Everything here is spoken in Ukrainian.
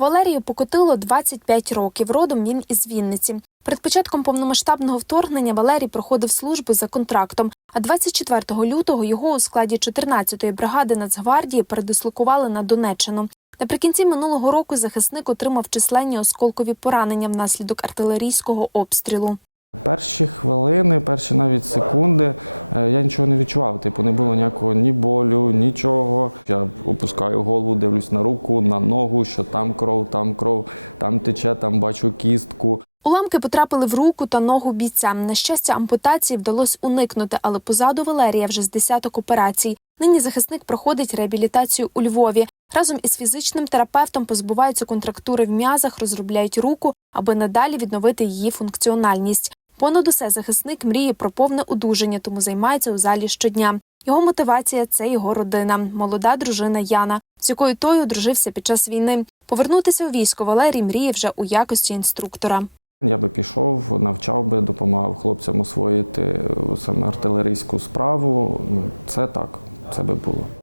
Валерію покотило 25 років. Родом він із Вінниці. Перед початком повномасштабного вторгнення Валерій проходив службу за контрактом. А 24 лютого його у складі 14-ї бригади Нацгвардії передислокували на Донеччину. Наприкінці минулого року захисник отримав численні осколкові поранення внаслідок артилерійського обстрілу. Уламки потрапили в руку та ногу бійця. На щастя, ампутації вдалося уникнути, але позаду Валерія вже з десяток операцій. Нині захисник проходить реабілітацію у Львові. Разом із фізичним терапевтом позбуваються контрактури в м'язах, розробляють руку, аби надалі відновити її функціональність. Понад усе захисник мріє про повне одужання, тому займається у залі щодня. Його мотивація це його родина, молода дружина Яна, з якою той одружився під час війни. Повернутися у військо Валерій мріє вже у якості інструктора.